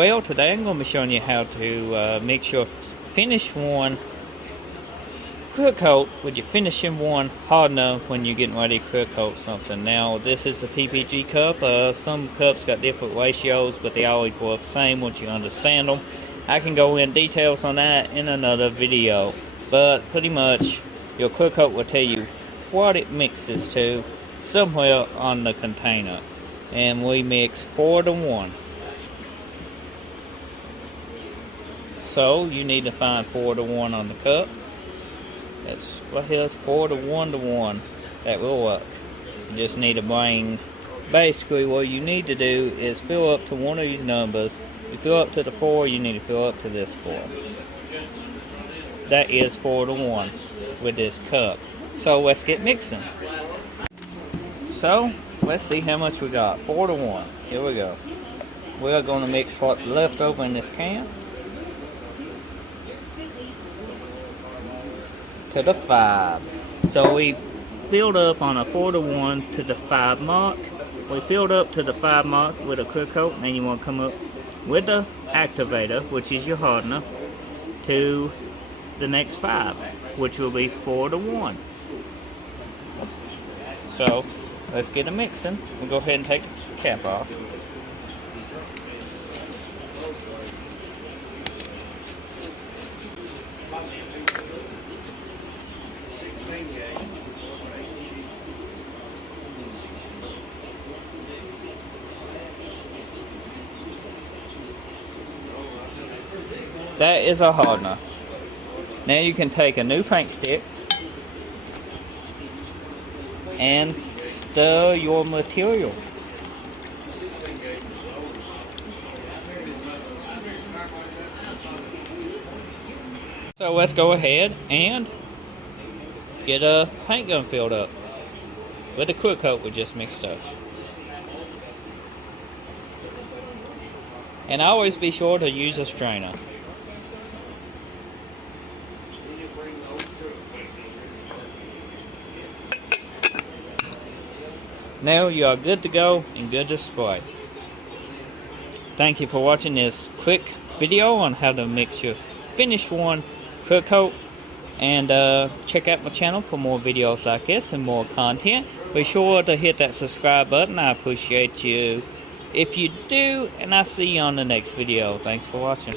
Well, today I'm going to be showing you how to mix your finish one clear coat with your finishing one hardener when you're getting ready to clear coat something. Now, this is a PPG cup. Some cups got different ratios, but they all equal up the same once you understand them. I can go in details on that in another video, but pretty much your clear coat will tell you what it mixes to somewhere on the container. And we mix 4-to-1. So you need to find 4-to-1 on the cup. That's right here, 4-to-1. That will work. You just need to bring, basically what you need to do is fill up to one of these numbers. You fill up to the 4, you need to fill up to this 4. That is 4-to-1 with this cup. So let's get mixing. So let's see how much we got. 4-to-1. Here we go. We are going to mix what's left over in this can to the 5. So we filled up on a 4-to-1 to the 5 mark. We filled up to the 5 mark with a clear coat, and then you want to come up with the activator, which is your hardener, to the next 5, which will be 4-to-1. So let's get it mixing. We'll go ahead and take the cap off. That is a hardener. Now you can take a new paint stick and stir your material. So let's go ahead and get a paint gun filled up with the clear coat we just mixed up. And always be sure to use a strainer. Now you are good to go and good to spray. Thank you for watching this quick video on how to mix your finish one clear coat. And check out my channel for more videos like this and more content. Be sure to hit that subscribe button. I appreciate you if you do, and I'll see you on the next video. Thanks for watching.